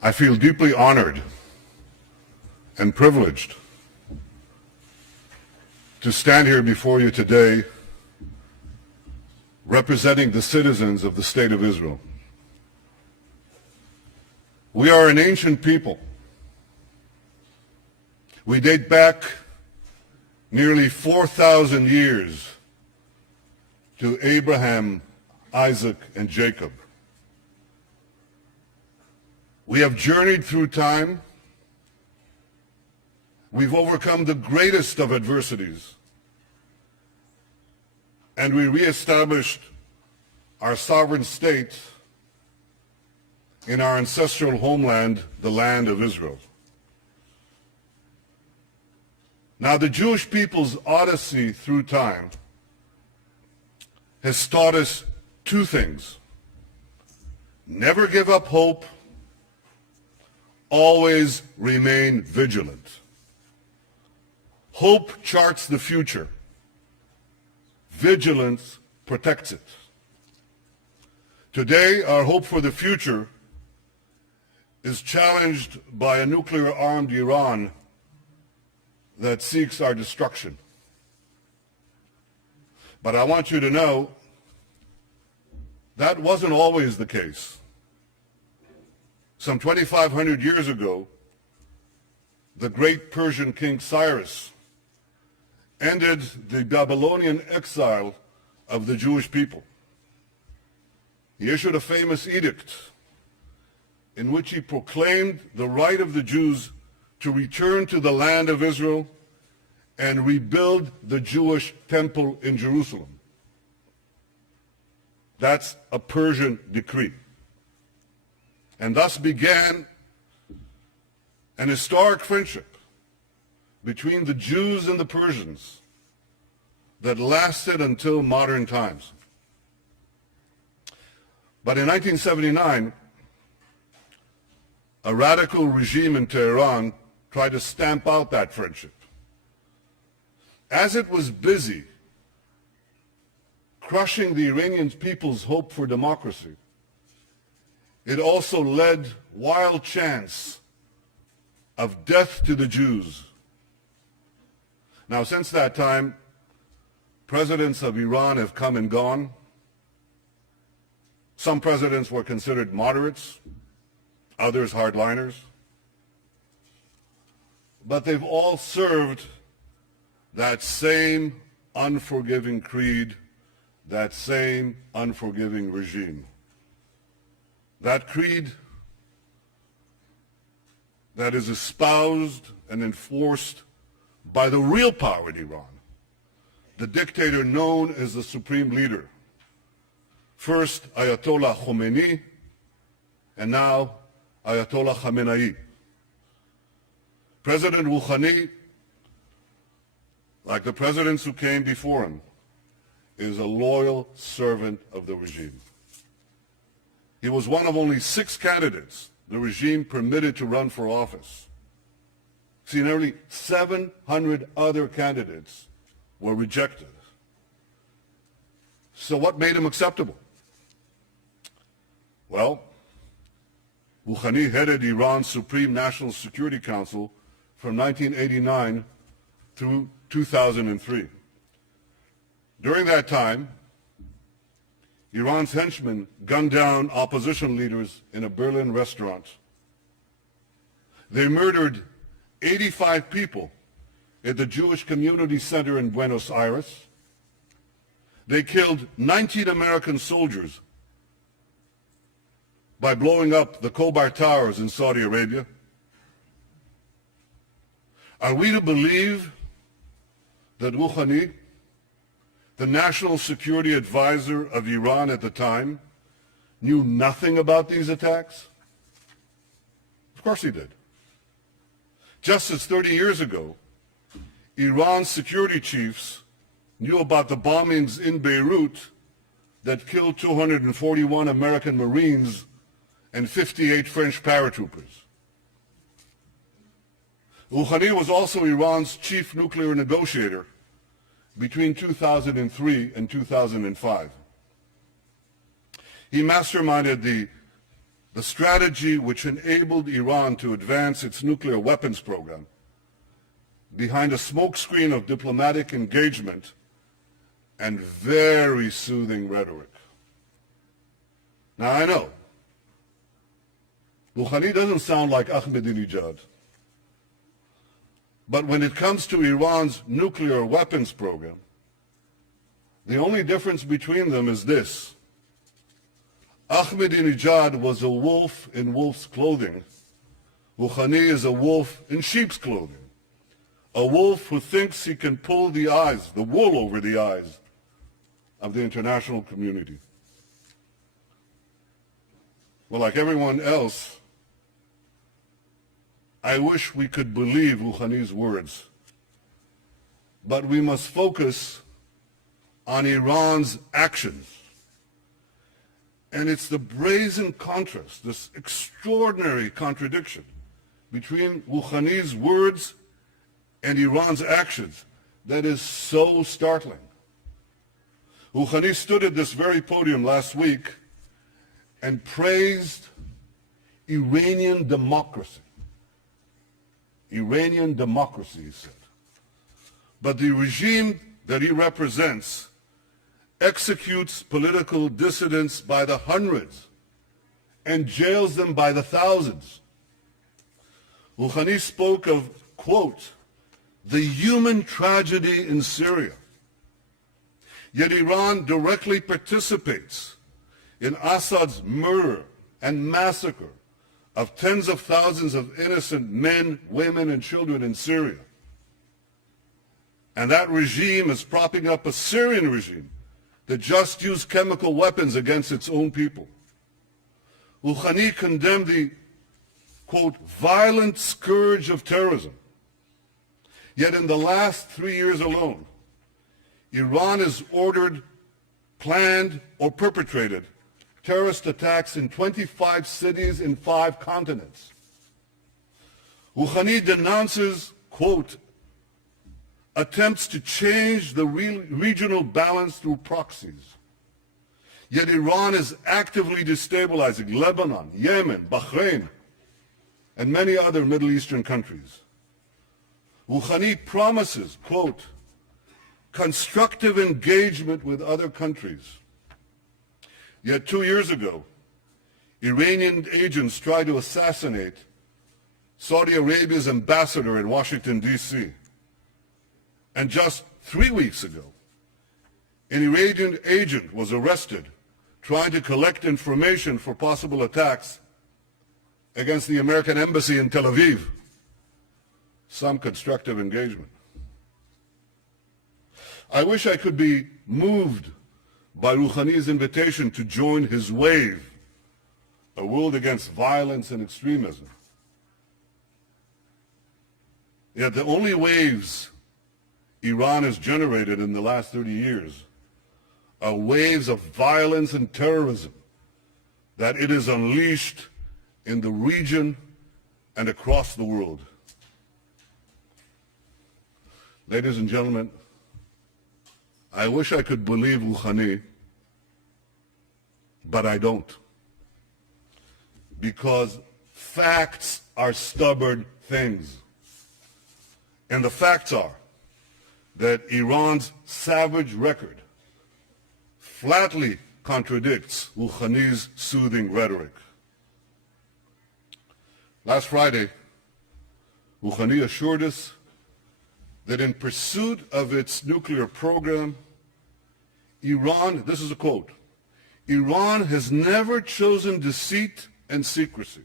I feel deeply honored and privileged to stand here before you today representing the citizens of the State of Israel. We are an ancient people. We date back nearly 4,000 years to Abraham, Isaac, and Jacob. We have journeyed through time. We've overcome the greatest of adversities. And we reestablished our sovereign state in our ancestral homeland, the land of Israel. Now, the Jewish people's odyssey through time has taught us two things. Never give up hope. Always remain vigilant. Hope charts the future. Vigilance protects it. Today, our hope for the future is challenged by a nuclear-armed Iran that seeks our destruction. But I want you to know that wasn't always the case. Some 2,500 years ago, the great Persian king Cyrus ended the Babylonian exile of the Jewish people. He issued a famous edict in which he proclaimed the right of the Jews to return to the land of Israel and rebuild the Jewish temple in Jerusalem. That's a Persian decree. And thus began an historic friendship between the Jews and the Persians that lasted until modern times. But in 1979, a radical regime in Tehran tried to stamp out that friendship. As it was busy crushing the Iranian people's hope for democracy, it also led wild chants of death to the Jews. Now, since that time, presidents of Iran have come and gone. Some presidents were considered moderates, others hardliners. But they've all served that same unforgiving creed, that same unforgiving regime. That creed that is espoused and enforced by the real power in Iran, the dictator known as the supreme leader. First Ayatollah Khomeini, and now Ayatollah Khamenei. President Rouhani, like the presidents who came before him, is a loyal servant of the regime. He was one of only 6 candidates the regime permitted to run for office. See, nearly 700 other candidates were rejected. So what made him acceptable? Well, Rouhani headed Iran's Supreme National Security Council from 1989 through 2003. During that time, Iran's henchmen gunned down opposition leaders in a Berlin restaurant. They murdered 85 people at the Jewish Community Center in Buenos Aires. They killed 19 American soldiers by blowing up the Khobar Towers in Saudi Arabia. Are we to believe that Rouhani, the national security advisor of Iran at the time, knew nothing about these attacks? Of course he did. Just as 30 years ago, Iran's security chiefs knew about the bombings in Beirut that killed 241 American Marines and 58 French paratroopers. Rouhani was also Iran's chief nuclear negotiator between 2003 and 2005. He masterminded the the strategy which enabled Iran to advance its nuclear weapons program behind a smokescreen of diplomatic engagement and very soothing rhetoric. Now I know, Rouhani doesn't sound like Ahmadinejad, but when it comes to Iran's nuclear weapons program, the only difference between them is this. Ahmadinejad was a wolf in wolf's clothing. Rouhani is a wolf in sheep's clothing. A wolf who thinks he can pull the wool over the eyes of the international community. Well, like everyone else, I wish we could believe Rouhani's words, but we must focus on Iran's actions. And it's the brazen contrast, this extraordinary contradiction between Rouhani's words and Iran's actions that is so startling. Rouhani stood at this very podium last week and praised Iranian democracy. Iranian democracy, he said. But the regime that he represents executes political dissidents by the hundreds and jails them by the thousands. Rouhani spoke of, quote, the human tragedy in Syria. Yet Iran directly participates in Assad's murder and massacre of tens of thousands of innocent men, women, and children in Syria. And that regime is propping up a Syrian regime that just used chemical weapons against its own people. Rouhani condemned the, quote, violent scourge of terrorism. Yet in the last 3 years alone, Iran has ordered, planned, or perpetrated terrorist attacks in 25 cities in 5 continents. Rouhani denounces, quote, attempts to change the regional balance through proxies. Yet Iran is actively destabilizing Lebanon, Yemen, Bahrain, and many other Middle Eastern countries. Rouhani promises, quote, constructive engagement with other countries. Yet 2 years ago, Iranian agents tried to assassinate Saudi Arabia's ambassador in Washington, D.C. And just 3 weeks ago, an Iranian agent was arrested trying to collect information for possible attacks against the American embassy in Tel Aviv. Some constructive engagement. I wish I could be moved by Rouhani's invitation to join his wave, a world against violence and extremism. Yet the only waves Iran has generated in the last 30 years are waves of violence and terrorism that it has unleashed in the region and across the world. Ladies and gentlemen, I wish I could believe Rouhani, but I don't. Because facts are stubborn things. And the facts are that Iran's savage record flatly contradicts Rouhani's soothing rhetoric. Last Friday, Rouhani assured us that in pursuit of its nuclear program, Iran, this is a quote, Iran has never chosen deceit and secrecy.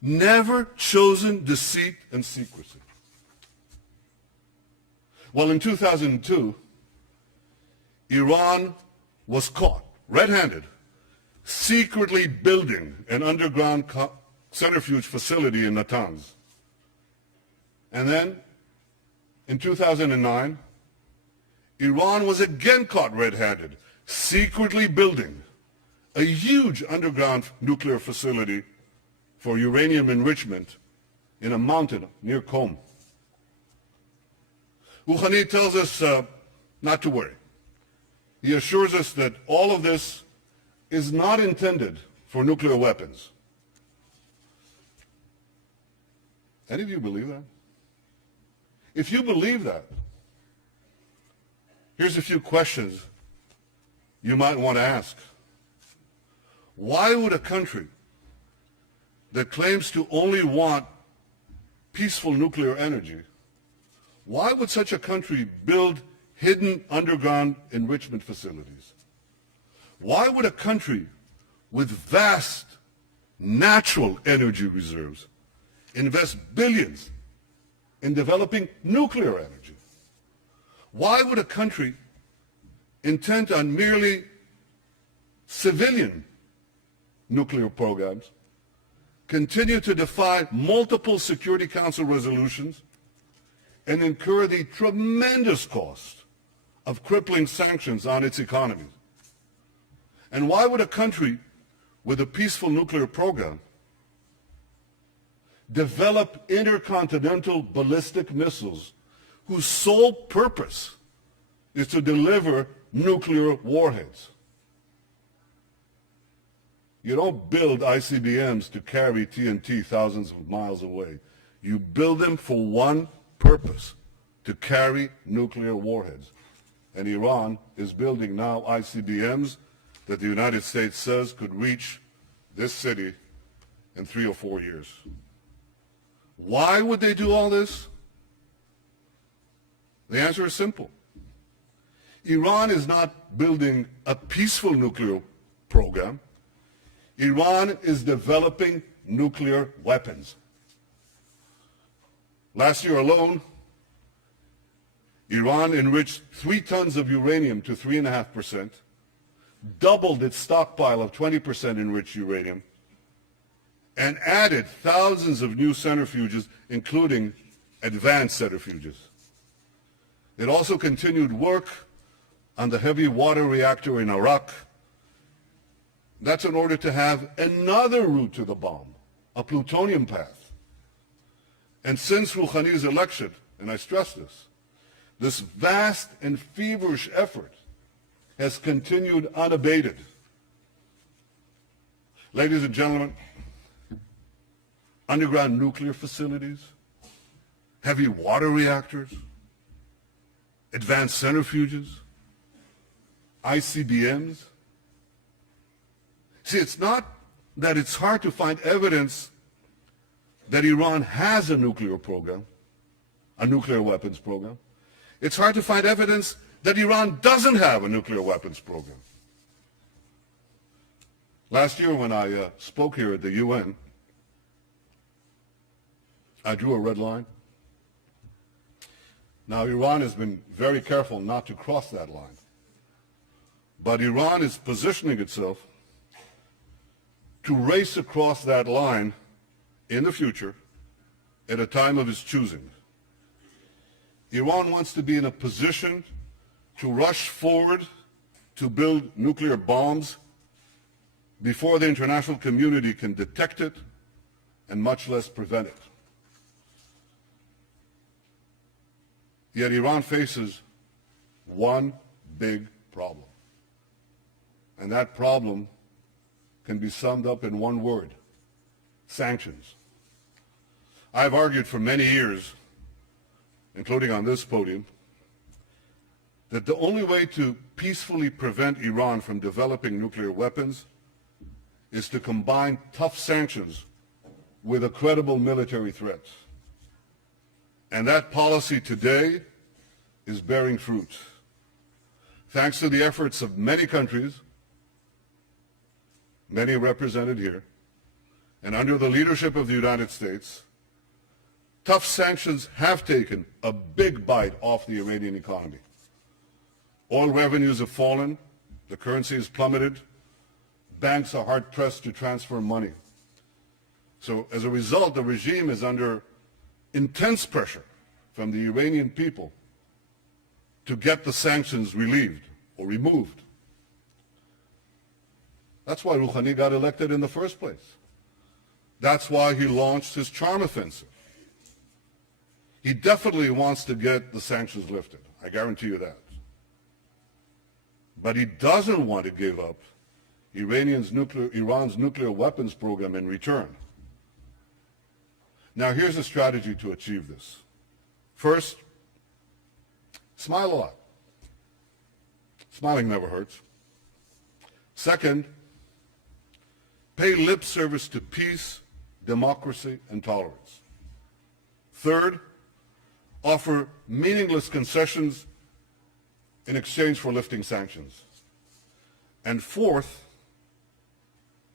Never chosen deceit and secrecy. Well, in 2002, Iran was caught red-handed, secretly building an underground centrifuge facility in Natanz. And then, in 2009, Iran was again caught red-handed, secretly building a huge underground nuclear facility for uranium enrichment in a mountain near Qom. Rouhani tells us not to worry. He assures us that all of this is not intended for nuclear weapons. Any of you believe that? If you believe that, here's a few questions you might want to ask. Why would a country that claims to only want peaceful nuclear energy, why would such a country build hidden underground enrichment facilities? Why would a country with vast natural energy reserves invest billions in developing nuclear energy? Why would a country intent on merely civilian nuclear programs continue to defy multiple Security Council resolutions and incur the tremendous cost of crippling sanctions on its economy? And why would a country with a peaceful nuclear program develop intercontinental ballistic missiles whose sole purpose is to deliver nuclear warheads? You don't build ICBMs to carry TNT thousands of miles away. You build them for one purpose, to carry nuclear warheads. And Iran is building now ICBMs that the United States says could reach this city in 3 or 4 years. Why would they do all this? The answer is simple. Iran is not building a peaceful nuclear program. Iran is developing nuclear weapons. Last year alone, Iran enriched 3 tons of uranium to 3.5%, doubled its stockpile of 20% enriched uranium, and added thousands of new centrifuges, including advanced centrifuges. It also continued work on the heavy water reactor in Iraq. That's in order to have another route to the bomb, a plutonium path. And since Rouhani's election, and I stress this vast and feverish effort has continued unabated. Ladies and gentlemen, underground nuclear facilities, heavy water reactors, advanced centrifuges, ICBMs. See, it's not that it's hard to find evidence that Iran has a nuclear program, a nuclear weapons program. It's hard to find evidence that Iran doesn't have a nuclear weapons program. Last year when I spoke here at the UN, I drew a red line. Now, Iran has been very careful not to cross that line. But Iran is positioning itself to race across that line in the future at a time of its choosing. Iran wants to be in a position to rush forward to build nuclear bombs before the international community can detect it and much less prevent it. Yet Iran faces one big problem. And that problem can be summed up in one word: sanctions. I've argued for many years, including on this podium, that the only way to peacefully prevent Iran from developing nuclear weapons is to combine tough sanctions with a credible military threat. And that policy today is bearing fruit. Thanks to the efforts of many countries, many represented here, and under the leadership of the United States, tough sanctions have taken a big bite off the Iranian economy. Oil revenues have fallen, the currency has plummeted, banks are hard-pressed to transfer money. So as a result, the regime is under intense pressure from the Iranian people to get the sanctions relieved or removed. That's why Rouhani got elected in the first place. That's why he launched his charm offensive. He definitely wants to get the sanctions lifted. I guarantee you that. But he doesn't want to give up Iran's nuclear weapons program in return. Now, here's a strategy to achieve this. First, smile a lot. Smiling never hurts. Second, pay lip service to peace, democracy, and tolerance. Third, offer meaningless concessions in exchange for lifting sanctions. And fourth,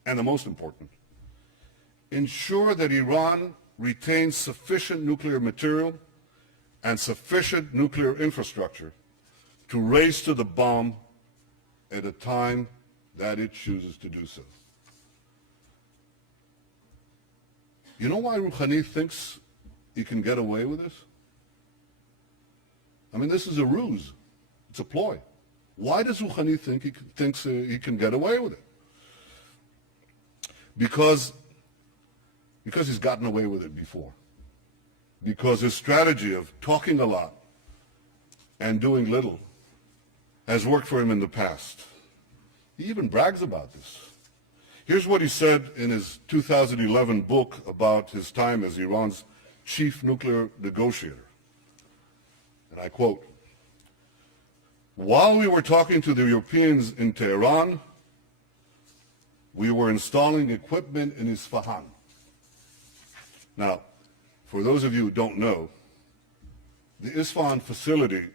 and the most important, ensure that Iran retains sufficient nuclear material and sufficient nuclear infrastructure to race to the bomb at a time that it chooses to do so. You know why Rouhani thinks he can get away with this? I mean, this is a ruse. It's a ploy. Why does Rouhani think he can get away with it? Because he's gotten away with it before. Because his strategy of talking a lot and doing little has worked for him in the past. He even brags about this. Here's what he said in his 2011 book about his time as Iran's chief nuclear negotiator. And I quote, "While we were talking to the Europeans in Tehran, we were installing equipment in Isfahan." Now, for those of you who don't know, the Isfahan facility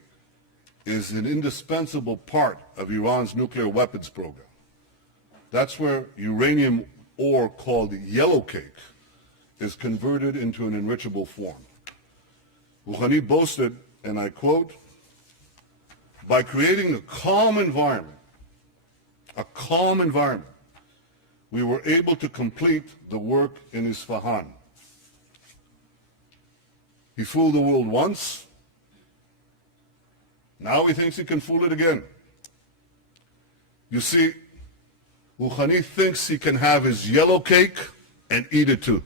is an indispensable part of Iran's nuclear weapons program. That's where uranium ore called yellow cake is converted into an enrichable form. Rouhani boasted, and I quote, "By creating a calm environment, we were able to complete the work in Isfahan." He fooled the world once. Now he thinks he can fool it again. You see, Rouhani thinks he can have his yellow cake and eat it too.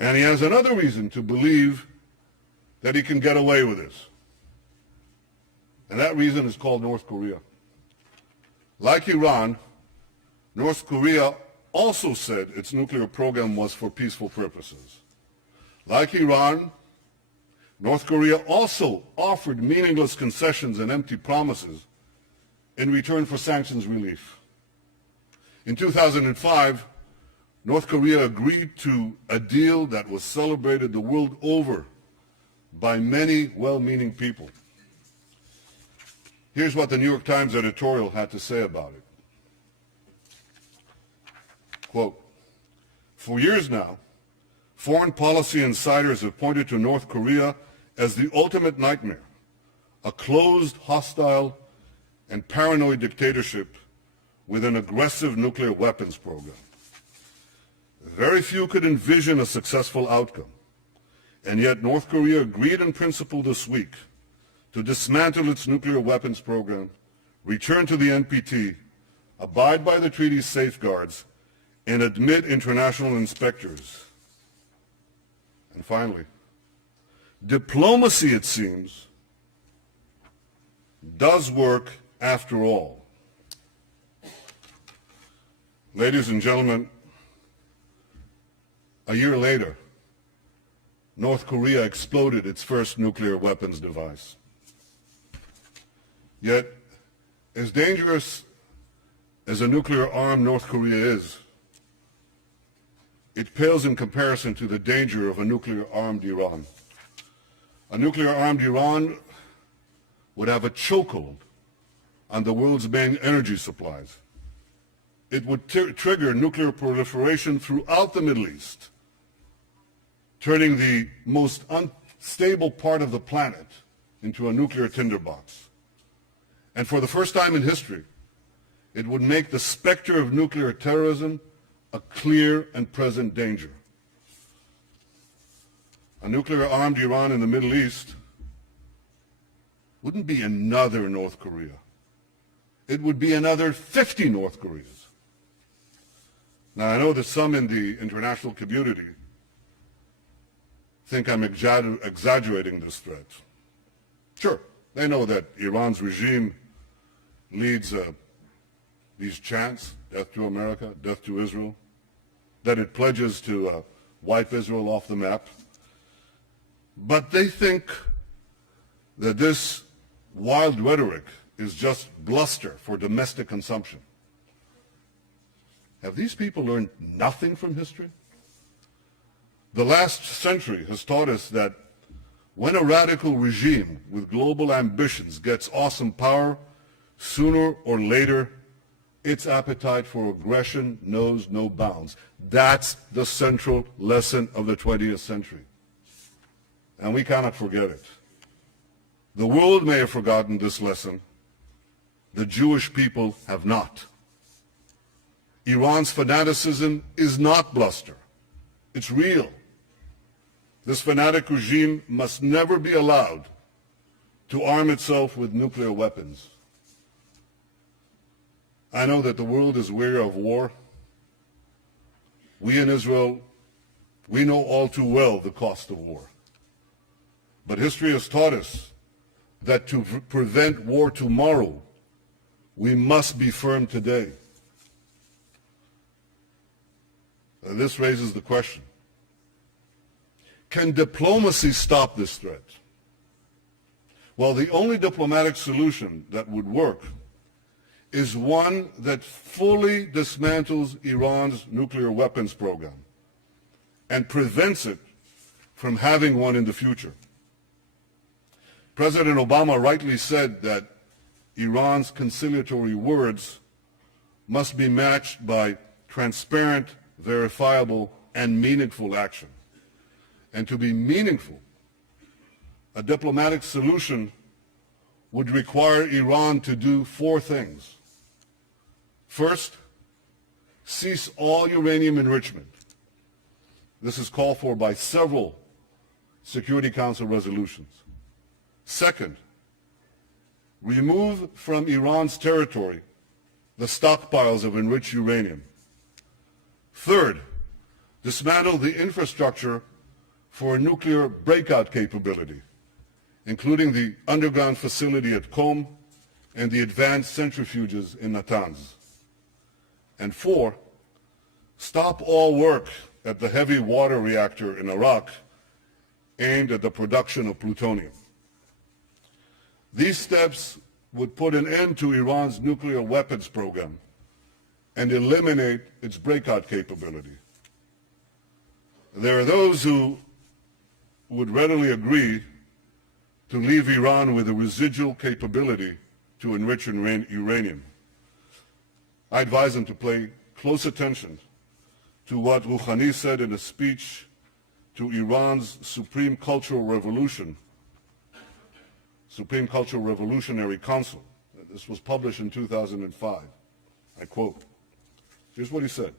And he has another reason to believe that he can get away with this. And that reason is called North Korea. Like Iran, North Korea also said its nuclear program was for peaceful purposes. Like Iran, North Korea also offered meaningless concessions and empty promises in return for sanctions relief. In 2005, North Korea agreed to a deal that was celebrated the world over by many well-meaning people. Here's what the New York Times editorial had to say about it. Quote, "For years now, foreign policy insiders have pointed to North Korea as the ultimate nightmare, a closed, hostile, and paranoid dictatorship with an aggressive nuclear weapons program. Very few could envision a successful outcome, and yet North Korea agreed in principle this week to dismantle its nuclear weapons program, return to the NPT, abide by the treaty's safeguards, and admit international inspectors." And finally, diplomacy, it seems, does work after all. Ladies and gentlemen, a year later, North Korea exploded its first nuclear weapons device. Yet, as dangerous as a nuclear-armed North Korea is, it pales in comparison to the danger of a nuclear-armed Iran. A nuclear-armed Iran would have a chokehold on the world's main energy supplies. It would trigger nuclear proliferation throughout the Middle East, turning the most unstable part of the planet into a nuclear tinderbox. And for the first time in history, it would make the specter of nuclear terrorism a clear and present danger. A nuclear-armed Iran in the Middle East wouldn't be another North Korea. It would be another 50 North Koreas. Now, I know that some in the international community think I'm exaggerating this threat. Sure, they know that Iran's regime leads a these chants, death to America, death to Israel, that it pledges to wipe Israel off the map. But they think that this wild rhetoric is just bluster for domestic consumption. Have these people learned nothing from history? The last century has taught us that when a radical regime with global ambitions gets awesome power, sooner or later, its appetite for aggression knows no bounds. That's the central lesson of the 20th century. And we cannot forget it. The world may have forgotten this lesson. The Jewish people have not. Iran's fanaticism is not bluster. It's real. This fanatic regime must never be allowed to arm itself with nuclear weapons. I know that the world is weary of war. We in Israel, we know all too well the cost of war. But history has taught us that to prevent war tomorrow, we must be firm today. This raises the question, can diplomacy stop this threat? Well, the only diplomatic solution that would work is one that fully dismantles Iran's nuclear weapons program and prevents it from having one in the future. President Obama rightly said that Iran's conciliatory words must be matched by transparent, verifiable, and meaningful action. And to be meaningful, a diplomatic solution would require Iran to do four things. First, cease all uranium enrichment. This is called for by several Security Council resolutions. Second, remove from Iran's territory the stockpiles of enriched uranium. Third, dismantle the infrastructure for a nuclear breakout capability, including the underground facility at Qom and the advanced centrifuges in Natanz. And four, stop all work at the heavy water reactor in Iraq aimed at the production of plutonium. These steps would put an end to Iran's nuclear weapons program and eliminate its breakout capability. There are those who would readily agree to leave Iran with a residual capability to enrich uranium. I advise them to pay close attention to what Rouhani said in a speech to Iran's Supreme Cultural Revolutionary Council. This was published in 2005. I quote, here's what he said.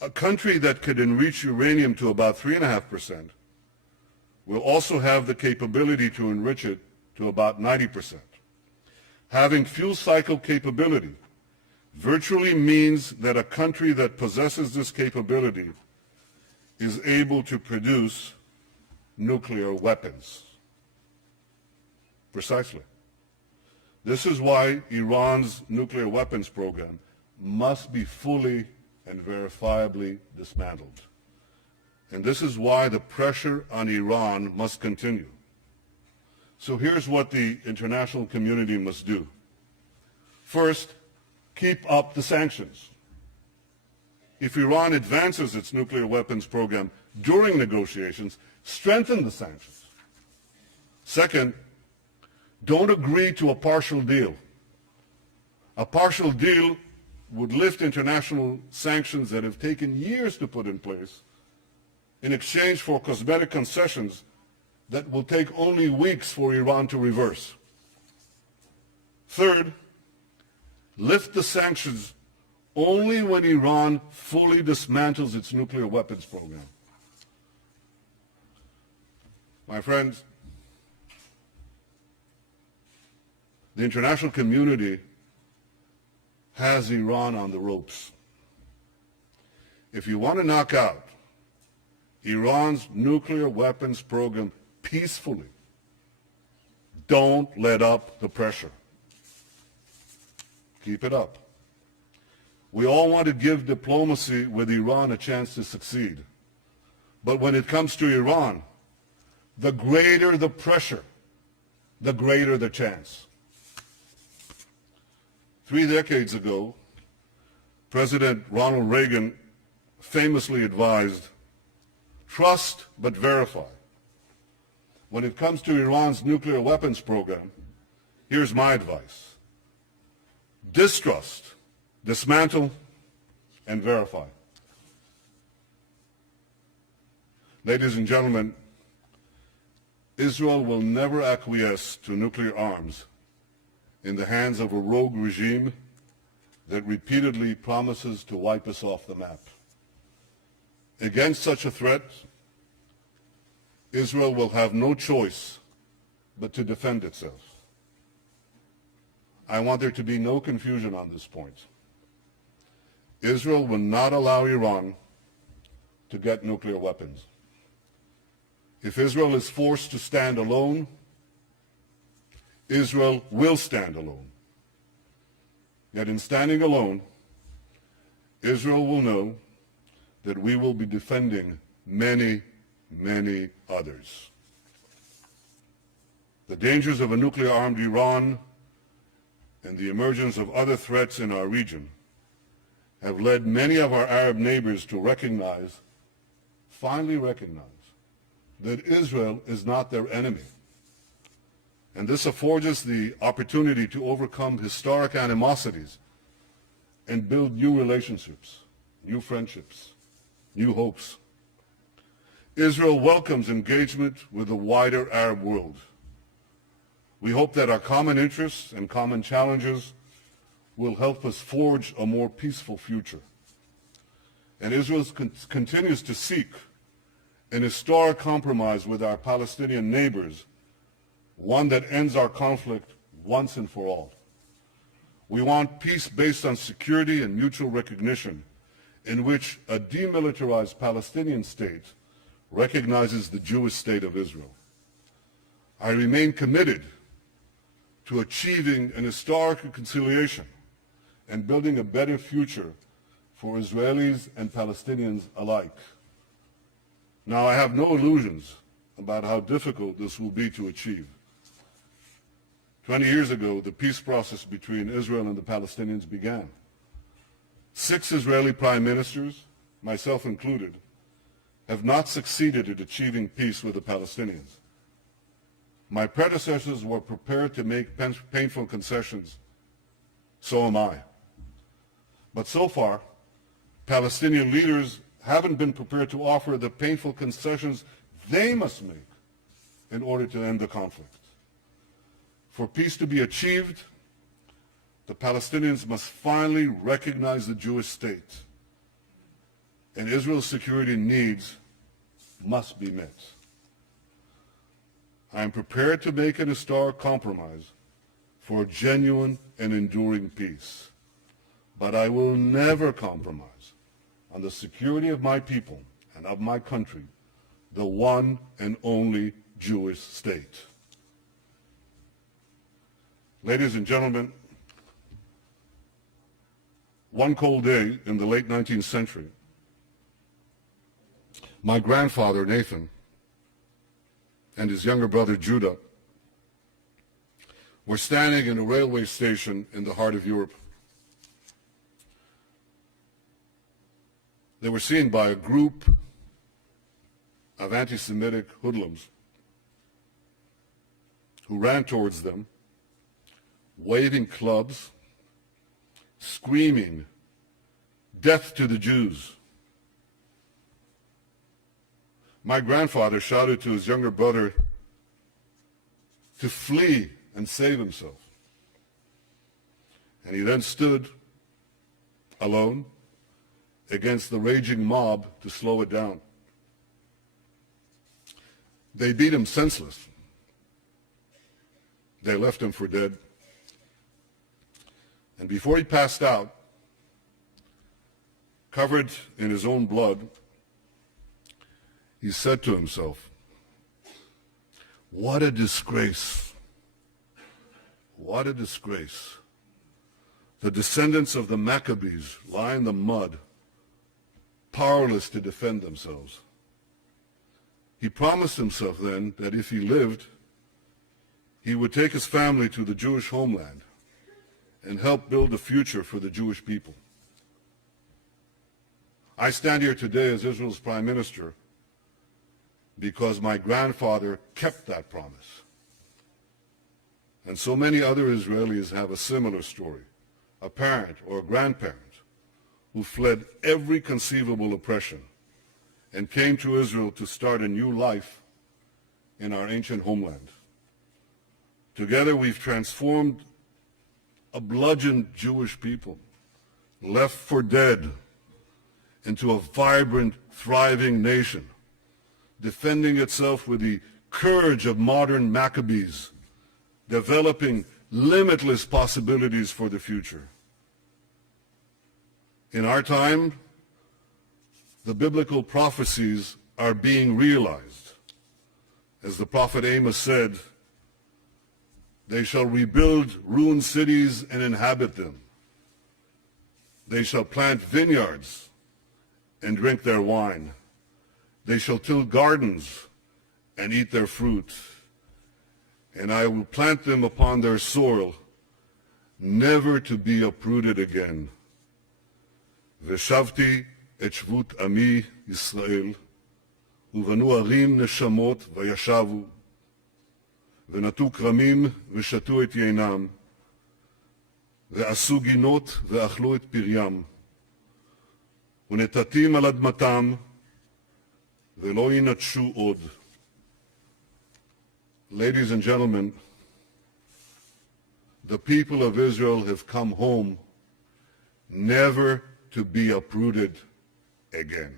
A country that could enrich uranium to about 3.5% will also have the capability to enrich it to about 90%. Having fuel cycle capability virtually means that a country that possesses this capability is able to produce nuclear weapons. Precisely. This is why Iran's nuclear weapons program must be fully and verifiably dismantled. And this is why the pressure on Iran must continue. So here's what the international community must do. First, keep up the sanctions. If Iran advances its nuclear weapons program during negotiations, strengthen the sanctions. Second, don't agree to a partial deal. A partial deal would lift international sanctions that have taken years to put in place in exchange for cosmetic concessions that will take only weeks for Iran to reverse. Third, lift the sanctions only when Iran fully dismantles its nuclear weapons program. My friends, the international community has Iran on the ropes. If you want to knock out Iran's nuclear weapons program peacefully, don't let up the pressure. Keep it up. We all want to give diplomacy with Iran a chance to succeed. But when it comes to Iran, the greater the pressure, the greater the chance. 3 decades ago, President Ronald Reagan famously advised, trust but verify. When it comes to Iran's nuclear weapons program, here's my advice. Distrust, dismantle, and verify. Ladies and gentlemen, Israel will never acquiesce to nuclear arms in the hands of a rogue regime that repeatedly promises to wipe us off the map. Against such a threat, Israel will have no choice but to defend itself. I want there to be no confusion on this point. Israel will not allow Iran to get nuclear weapons. If Israel is forced to stand alone, Israel will stand alone. Yet in standing alone, Israel will know that we will be defending many, many others. The dangers of a nuclear-armed Iran and the emergence of other threats in our region have led many of our Arab neighbors to recognize, finally recognize, that Israel is not their enemy. And this affords us the opportunity to overcome historic animosities and build new relationships, new friendships, new hopes. Israel welcomes engagement with the wider Arab world. We hope that our common interests and common challenges will help us forge a more peaceful future. And Israel continues to seek an historic compromise with our Palestinian neighbors, one that ends our conflict once and for all. We want peace based on security and mutual recognition, in which a demilitarized Palestinian state recognizes the Jewish state of Israel. I remain committed to achieving an historic reconciliation and building a better future for Israelis and Palestinians alike. Now, I have no illusions about how difficult this will be to achieve. 20 years ago, the peace process between Israel and the Palestinians began. 6 Israeli prime ministers, myself included, have not succeeded at achieving peace with the Palestinians. My predecessors were prepared to make painful concessions. So am I. But so far, Palestinian leaders haven't been prepared to offer the painful concessions they must make in order to end the conflict. For peace to be achieved, the Palestinians must finally recognize the Jewish state, and Israel's security needs must be met. I am prepared to make an historic compromise for a genuine and enduring peace, but I will never compromise on the security of my people and of my country, the one and only Jewish state. Ladies and gentlemen, one cold day in the late 19th century, my grandfather, Nathan, and his younger brother, Judah, were standing in a railway station in the heart of Europe. They were seen by a group of anti-Semitic hoodlums who ran towards them, waving clubs, screaming, "Death to the Jews." My grandfather shouted to his younger brother to flee and save himself. And he then stood alone against the raging mob to slow it down. They beat him senseless. They left him for dead. And before he passed out, covered in his own blood, he said to himself, "What a disgrace. What a disgrace. The descendants of the Maccabees lie in the mud, powerless to defend themselves. He promised himself then that if he lived, he would take his family to the Jewish homeland and help build a future for the Jewish people. I stand here today as Israel's Prime Minister because my grandfather kept that promise. And so many other Israelis have a similar story, a parent or a grandparent who fled every conceivable oppression and came to Israel to start a new life in our ancient homeland. Together we've transformed a bludgeoned Jewish people, left for dead, into a vibrant, thriving nation, defending itself with the courage of modern Maccabees, developing limitless possibilities for the future. In our time, the biblical prophecies are being realized. As the prophet Amos said, they shall rebuild ruined cities and inhabit them. They shall plant vineyards and drink their wine. They shall till gardens and eat their fruit. And I will plant them upon their soil, never to be uprooted again. ושבתי את שבות עמי ישראל, ובנו ערים נשמות וישבו, ונטו כרמים ושתו את יינם, ועשו גינות ואכלו את פריים, ונטטים על אדמתם, ולא ינטשו עוד. Ladies and gentlemen, the people of Israel have come home never to be uprooted again.